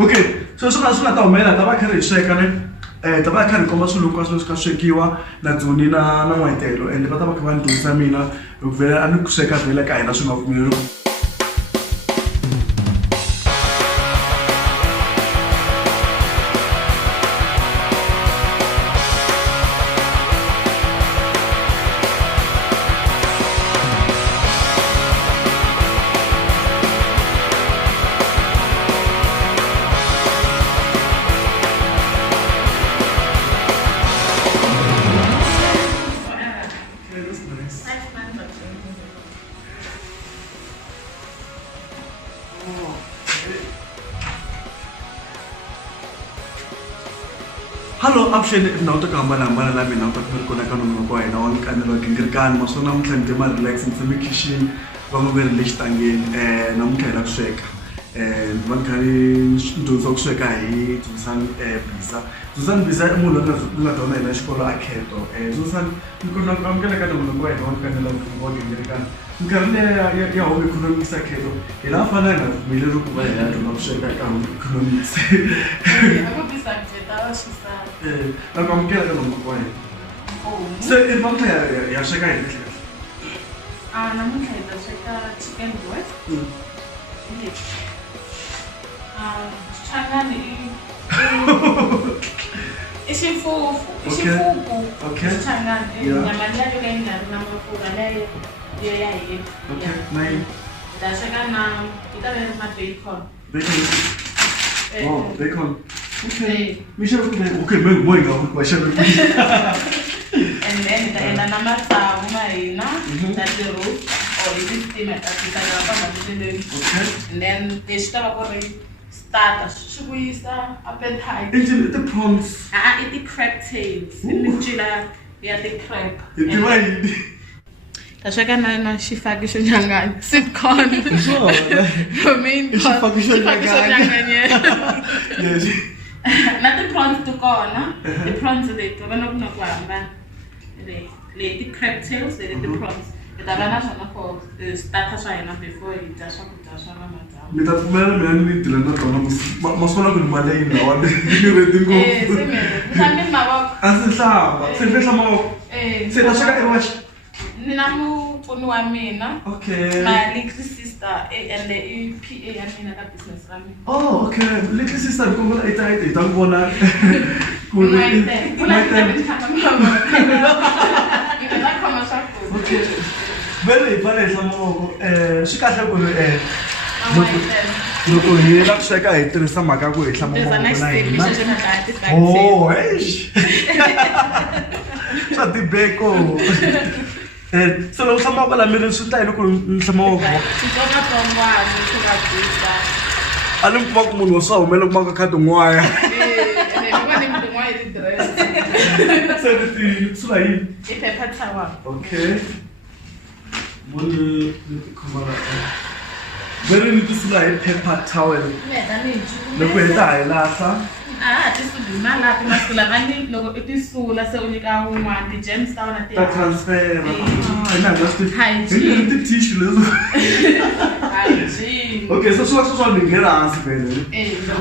Okay, so swi nga ta humelela ta va kha ri sweka ne ta va kha ri komba swilo hinkwaswo leswi ka swekiwa na dzoni na n'wetelo ende va ta va kha va ni dyondzisa mina loko vhele a ni ku sweka vhele ka hina swi nga pfumeleriwi. Hello, avuxeni na to hambanahambana la mina ta ku kona ka nomu wa hina wa nkanelo wa gingirikani maswona namuntlha ni tema relax ni tshame kitchen va ngo ve ri le xitangeni namuntlha hi la ku sweka va ni kha ni dyondzisa ku sweka hi Dzusani Bisa. Dzusani Bisa I munhu loyi nga dyondza hina xikolo a Kheto. Dzusani ni kona ku amukela ka nomu wa hina wa nkanelo wa gingirikani nkarhi leyi ya home economics a Kheto hi laha fanele hi nga pfumeleriwi ku va hi ya dyondza ku sweka eka home economics. Na kwamukela ka nomu wa hina. Se namuntlha ya sweka hi leswi. Namuntlha hi ta sweka chicken breast. Xichangani i xifufu. Xifufu. Xichangani nyama liya yo ka yi nga ri na mafurha leyo ya hina. Okay, Hi ta sweka na yi ta ve na bacon. Bacon. Oh, bacon. Okay. Okay, muy good. And then the matsavu ma hina ta tiru or it steam at the and then leswi ta va ku ri starter swi vuyisa appetite. It's the prawns. I the crab tails. Ncila ya the crab. Ta sweka na xifaki xo nyanganya sweet corn. The main course. Xifaki xo nyanganya. Yes. Not the prawns to go, no? The prawns are the the crab tails, the prawns. The banana for starter shine before it does something. Without melon, we didn't know. Most one of them were laying down. As a star, say some more. Say the second wash. Ninamu funua mina. Okay. My little sister and the EPA and mina ka business rami. Oh, okay. Little sister ko wala ita don't wanna. Okay. Very samo swi kahle ku loko hi la ku sweka hi tirhisa mhaka ku hi hlamba mavoko na hina. Oh, swa tibeko. So loko hlamba mavoko la miri swi ta hi loko ni hlamba mavoko. A ni mi kuma ku munhu wa swa humela ku maka kha tin'waya. So swi la yini? I pepper towel. Okay. Very little like paper towel. Look where I last. This would be my lap. I need no, it is so. Let's say only one the gems down at the transfer. I just hygiene. The tissue. Hygiene. Okay, so the girl answer.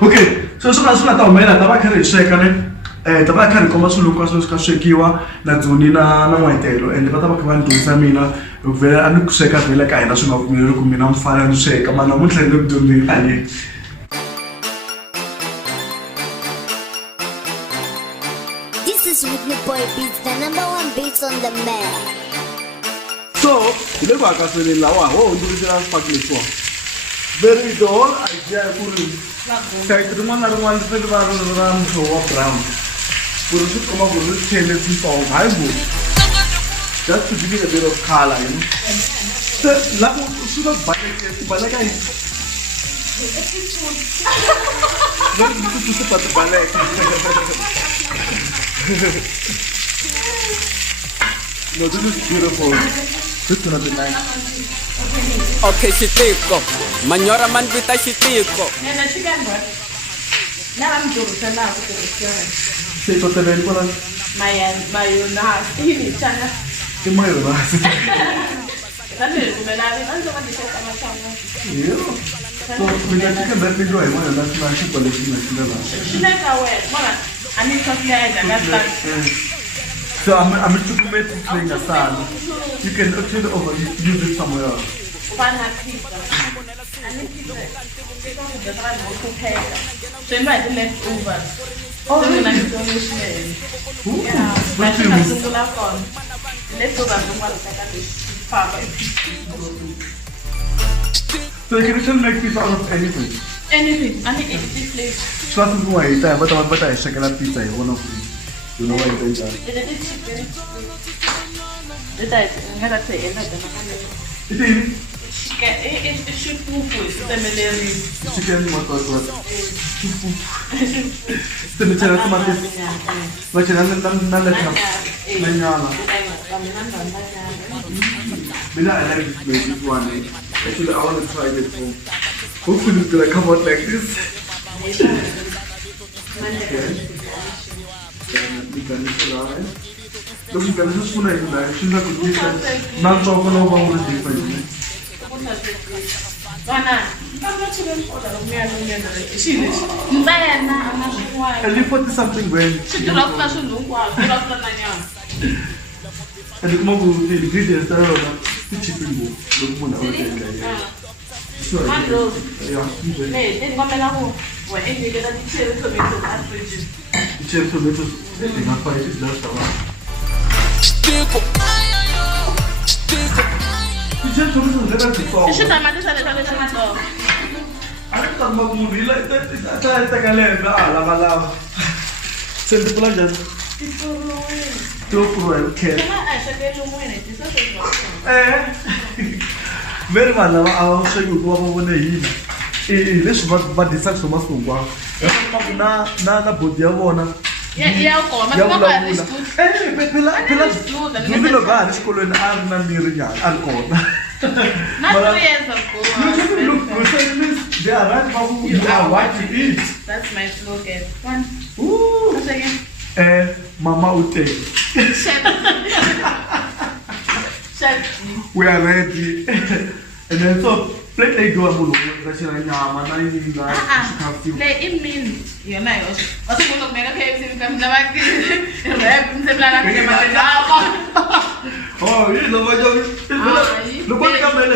Okay, so ta humela ta va kha ri sweka ta va kha ri komba swilo hinkwaswo leswi ka swekiwa na dzoni na n'wetelo ende va ta va kha va ni dyondzisa mina loko vhele a ni ku sweka vhele ka hina swi nga pfumeleriwi ku mina mfana ni sweka mara namuntlha ni le ku dyondzeni. This is Whitney Boy Beats, the #1 beats on the map. So, hi le ku hakaseleni lawa ho hundzukisela swifaki leswiwa. Very the whole idea ku ri sayiti rin'wana na rin'wana ri fanele va ri ra muhlovo wa brown ku ri swi komba ku ri tele switsongo hayi ku just to give it a bit of color, you know. So lako swi va baleka hi No, this is beautiful. This is gonna be nice. Okay, xitiko. Manyora man vita xitiko. Nena chicken breast. Now I'm doing the last of the restaurant. Sei to te ven por Mayonnaise. Ini chana. Que mayonnaise. Nani kumela ni nani kama ndisha kama chana. Yo. So mina chicken that video I want to last night quality na kila. Shineka wena, bona anithokulenza ngahlala. So I'm to playing a song. You can actually use it somewhere else. Ubana pizza. Anipizza. Sekwenza abantu ukupheka. So imali leftovers. Oh, mina ngizomshela. Yeah, what do you but mean? ngizula khona. Leftovers ngwalisa papa. So you can actually make pizza out of anything. Anything. I mean, it's flavor. Trust me, why time? But I check out pizza. One of them. You know why I think that? It is chicken. Ngaka say enda dana It is chicken. It's fufu. It's similarly. chicken what? Similar to tomato. But you don't know. Bila I like this one. Actually, I want to try this one. Hopefully, it's gonna come out like this. Okay. Look, you can just put it in there. She's not going to be not talking over all the different. And you put something when and the ingredients that are the chicken look more than so cherry tomatoes, they can find it last around. The cherry tomatoes never before. I don't talk about movie like that. It's a Tagalog, lava. Send the plunge. Okay. Very well, I'll show you what we need. This is what the sex must go. Na bodia bona. Yeah, Duvilo ba eskolweni arina mirinya alkona. Look, they are right now. You are what to eat. That's my slogan. One. Ooh. What's again? Mama Ute. We are ready. And then so plate like do a bulu. That's your nyama. Na ini nga. It means you know. What's the bulu? Mega KFC comes back. Rap in the black. Oh, you know what you. Look what come in.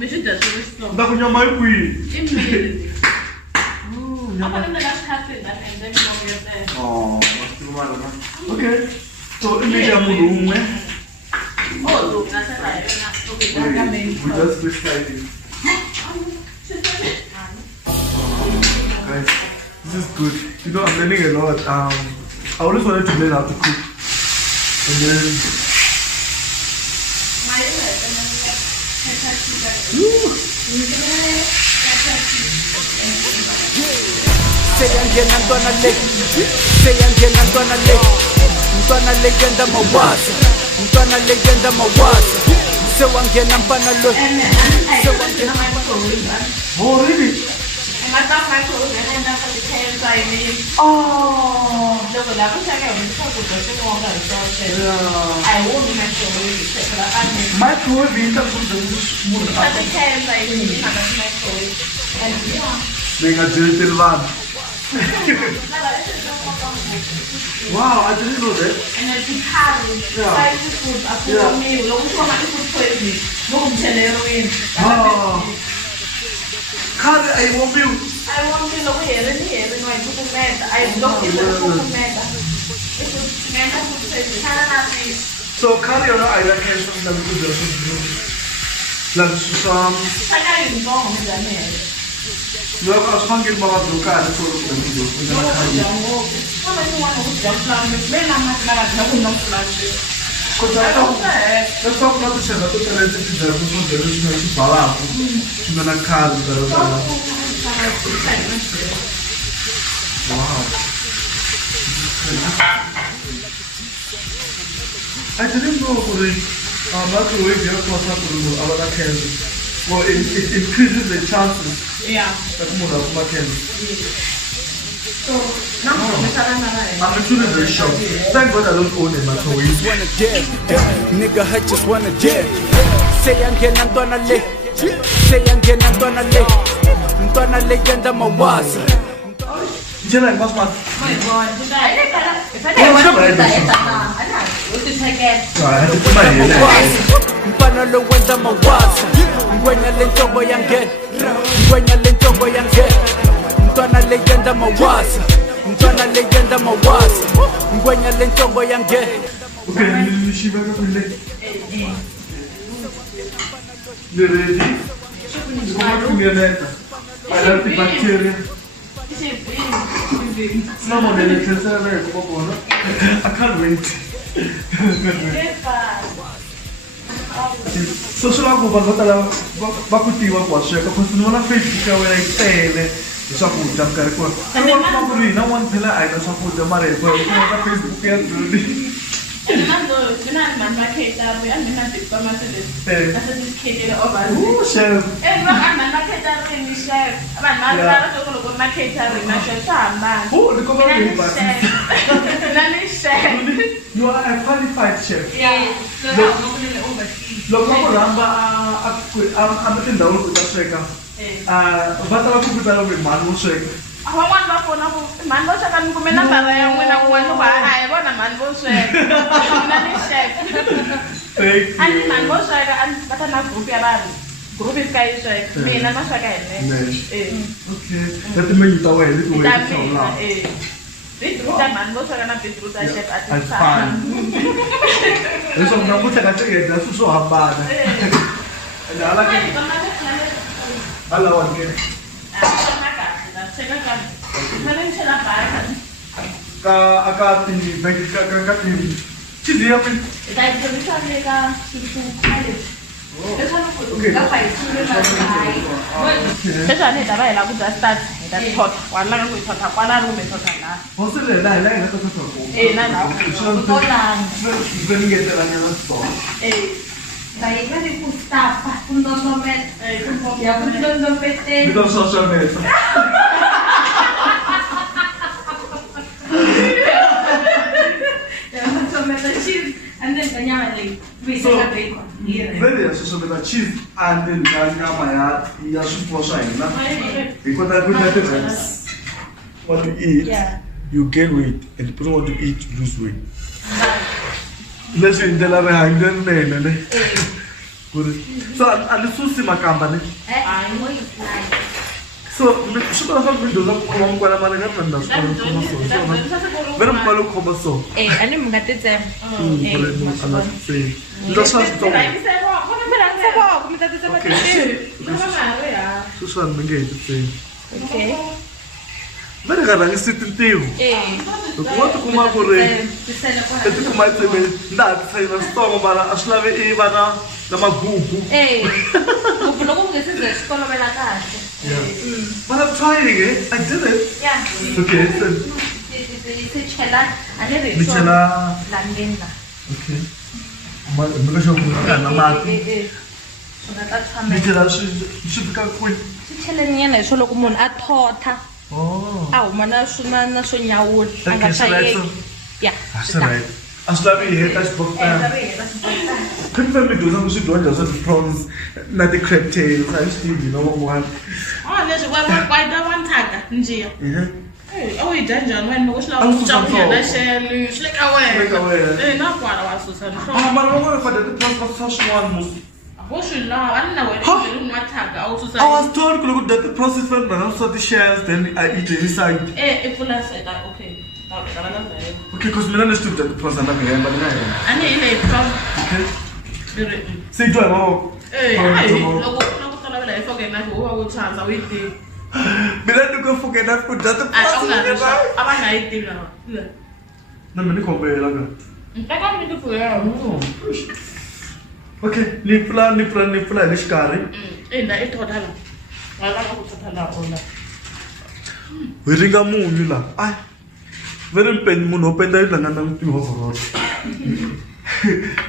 We should just restore. Da kunya mai kui. It means. I'm gonna just have it and then you're there. Oh, okay. So ini dia mulu Oh, look, that's a lie. we just decided. Guys, this is good. You know, I'm learning a lot. I always wanted to learn how to cook. And then Seyangena ntwana le, seyangena ntwana le, ntwana legenda mawaza, ntwana legenda mawaza, sewangena mpana lo, sewangena oh really? Oh. Microwave is wow, I didn't know that. And it's spicy food, Curry, I want you. I want to look here and here and I put meta. I look in the put meta. So curry or I reckon lunch some. I didn't know that. Look, I was hungry about the car and so let's talk about the chef. I thought I I didn't know the microwave here was happening. Well, it increases the chances. Yeah. That more of my So now I'm actually very shocked. Thank God I don't own a microwave. just wanna dip, nigga, I just wanna dip. Seyangena ntwana le, seyangena ntwana le, mntwana leyenda mawaza Njela ngimasmat. mfana lowenza mawaza ngwenya lentongo yange ngwenya lentongo yange mntwana leyenda mawaza mntwana leyenda mawaza ngwenya lentongo yange Okay, nishiba kapile. You ready? Como kumianeta? Para ti bacteria. No more than it's I can't wait. So solo go va cultiva qua, cioè continua la festa che è tele. So ku jam kar ko. No one no one phela ai so ku jamare ko ka Facebook pe dudi. Chef. You are a qualified chef. Look, I'm in the old Africa. But I could be better with Manu Shake. Awan ba po na po man bo sa kan kumena para yung wala ko ano ba ay bo na man bo sa na ni chef Thank you. Ani man bo sa ka an bata na group ya ba group is kay chef me na mas ka ne Okay. That means you tahu ini kue itu lah. Beetroot man bo sa na beetroot chef at Fine. Eso no mucha gente que da su sopa. Ada lagi. Halo, okay. Akati bagi kakak ini. Cici apa? Sasa ni tabai la ku start ita thot wala ku thota kwala ru me thota la. Hostel la na to to. Na na. To lang. Gani get la na to. Baik kan di Mustafa, kundon dompet. Ya kundon dompet. Itu social media. Ya dompet cheese, and then kanya lagi. Bisa ka bacon. Very social media cheese and then kanya maya ya super shine na. Because that good difference. What you eat, you gain weight, and people want to eat lose weight. Let's say the lava hanging man, so and susi makamba ne. So should I have been doing come kwa mana kan nanda so. Venom palo como so. Ani mngatetse. Ana say. That's not to. Susan mengage say. Okay. Bere kana ngisitintio. Ukuwathi kuma kore. Ethi kuma tseme ndathi sayina store mara aslave ibana namagugu. Gugu lokho ngesizwe isikolo bela kahle. But I'm trying it. I did it. Yeah. Okay. So Sichela, ane Michela. Langenda. Okay. Mga show ko na mati. Michela shifika kwini. Sichela nyana isolo ku munhu a thotha. Oh. A huma na swin'wana swo nyawula a nga hlayeki. Yeah. That's right. Aslavi heta xibokta. Couldn't me do some shit doing just prawns, not the crab tails. I used to, you know, one. Oh, leswi wa da one thaga njiya. Oh, yi dya njhani wena loko swi lava ku cakunya na xele swi le ka wena. Na kwala wa susa Ah, mara loko fa the prawns was so small most. Vo swi lava ani na wena u nwa thaga a wu susa. I was told to look at the process when I saw the shells, then I eat the inside. I pfula seda okay. Okay, because I understood that the prawns are not here, but I Ani ile prawn. Okay. Say do I want? Loko tolovela ifoke na ku wa ku chanza u yi tivi. Mina ni go forget that food that the prawns. A va nga yi tivi lawa. Na mini kombela ka. Ntaka mi ti pfula. Okay, ni pfula ni xikari. Nda I thotha la. Wala ka ku thotha la ona. Hi ringa munyu la. Ai. Very pen munhu openda yi tlanga na mpiwa vorot.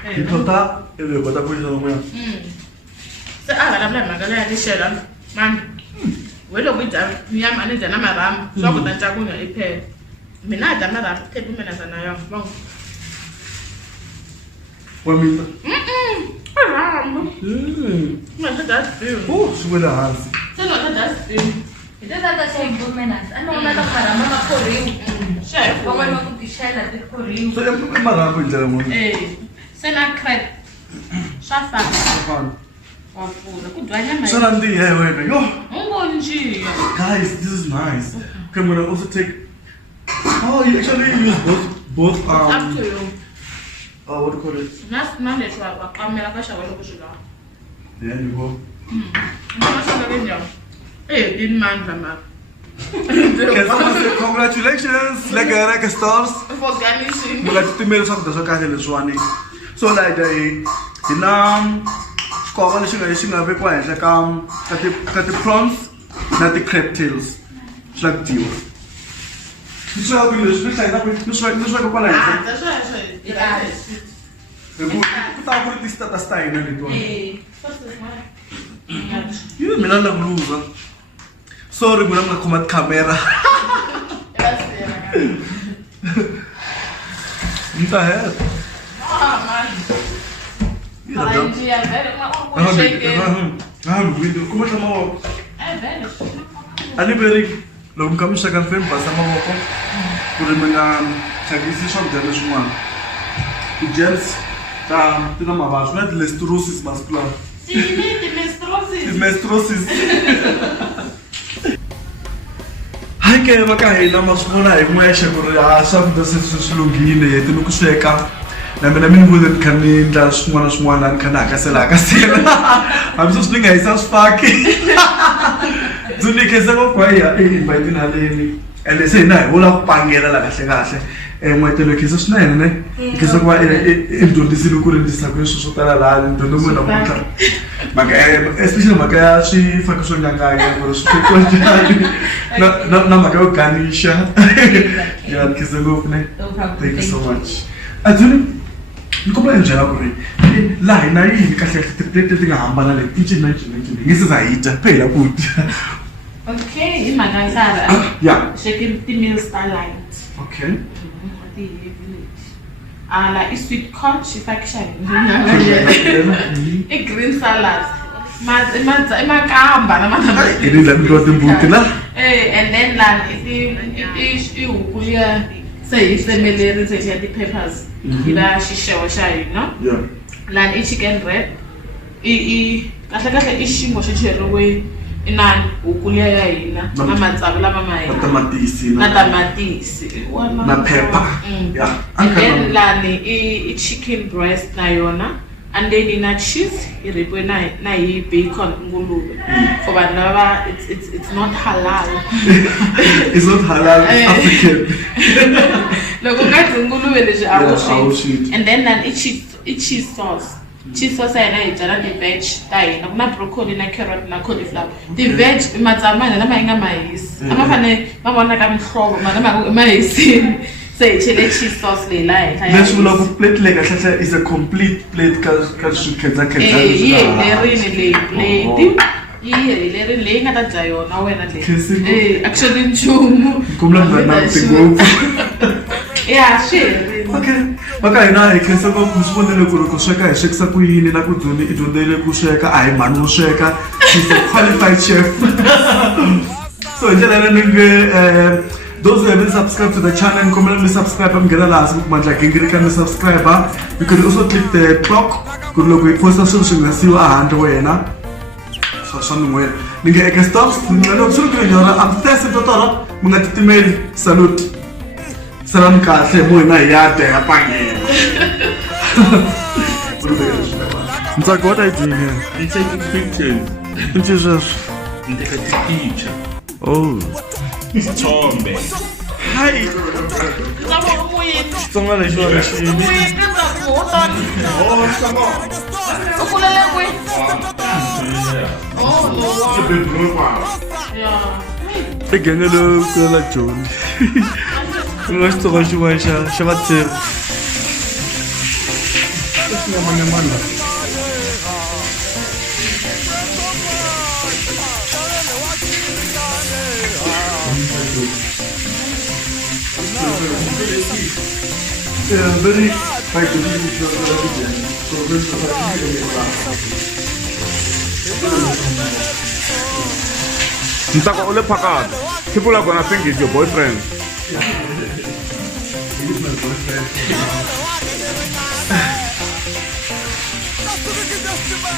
Hi thotha ivi kota ku yisa n'wina. Se a vulavula mhaka leya ni xela mani we loko yi dya nyama a ni dya na marhambu swakudya cakunya I phele mina a dya marhambu thepi mina za na yona vona Wa mina. marhambu nga swi dya swibihi Oh, swi wele hansi. Senota Dustin. Ito tata siya yung bumenas. Ano na lang para mga Korean? Chef. Bawal mag-umpisa na din Korean. So yung marami dyan mo. Sena crepe. Shafa. Wapula. Kudwanya mai. So nandi, wait. Oh, Umbonji. guys, this is nice. Okay, I'm gonna also take. Oh, you actually use both. Up to you. What do you call it? Nas mande shwa kamera ka shawela kushila. There you go. Masaka kenja. Din mandla ma. Okay, someone say congratulations, like stars. For garnishing. Mula timelo sa kuda sa kahit leswani. So like dinam skola leswi nga ve kwa henhla ka ti prawns na ti crab tails swa dyiwa. Swa ku leswi swa ku kwala henhla. That's right. Ku ta ku ri ti stata style na letiwa. First is mine. Yini mina na bluza. Sorry mina nga khoma camera. Nta he. Man. Como chama Ali beri lo kami sa kan film basa mawako kuri mga services shop dela shuman gels ta tina mabasho na lestrosis muscular mestrosis hai ke makahina masmona imweshe kuri asam dasisulungile yetu nukuseka na mina vuze kanindla swin'wana kana kasela I'm so slinga isa sparky Zunikeza ngokwaya invite naleni and say na hola kupangela la kahle mwetelo kisa swinene ne kisa kwa indondisile ku rendisa ku swo tala la ndondo na mutla maka especially maka ya swi fakisho nyanganya ku swi ko njani na maka uganisha ya kisa ngopne thank you so much azuni Nikoba njala ku ri la hina yini kahle tiplate ti nga hambana le tincina ngisizayita phela futhi. Okay, imagantara. Yeah. Shaking the meal starlight. Okay. Like sweet corn, faction. A green salad. Ini dan dua tembuti lah. And then say if the melee say the peppers. Ida shisha washa, you know? Yeah. Lan chicken red. Kahle ishimo shechero we inani ukulia ya ina amatsavu lama mai na tamatisi na pepper. Yeah. And then lani chicken breast na yona and then ina cheese iripwe na bacon ngulube for bantu it's not halal. It's not halal, it's African. Loko ngathi ngulube leje awushit. And then cheese sauce. Cheese sauce ayina ijala the veg tayina kuna broccoli na carrot na cauliflower the veg matsamana nama inga mayisi amafane babona ka mhlobo mana mayisi say chile cheese sauce le la let's look at plate like kahle is a complete plate ka shukeza lerini le plate lerini le nga ta yona wena le actually nchumu kumla na tego yeah shit. Okay. Maka ina ikesa ko kusibonele ku ri sweka hi swekisa ku yini na ku dzoni I dyondzele ku sweka a hi mani wo sweka she's a qualified chef. So njela nenge those who haven't subscribed to the channel komela mi subscribe amgena la asu kumandla gingirika mi subscriber you can also click the clock ku loko I posta swilo swi nga siwa a handle wena so swanu wena ninge eka stops ngalo swilo ku nyora am test totoro munga titimeli salute Salam kahle moina yade yapangela. What are you doing here? I'm taking pictures. Jesus. I'm taking a picture. Oh. Tombe. Hi. Zabo umuyini. Songa le shwa machine. Umuyini zakuta. Oh, come on. Ukulele kwe. Yeah. Oh, It's a bit blue one. yeah. Egengelo kula John. Ngositoka xin'wana xa vatseri xin'wanyamana very like the Mtaka ule phakathi. People are gonna think it's your boyfriend. He is my boyfriend.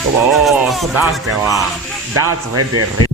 Oh, so that's the one. That's where the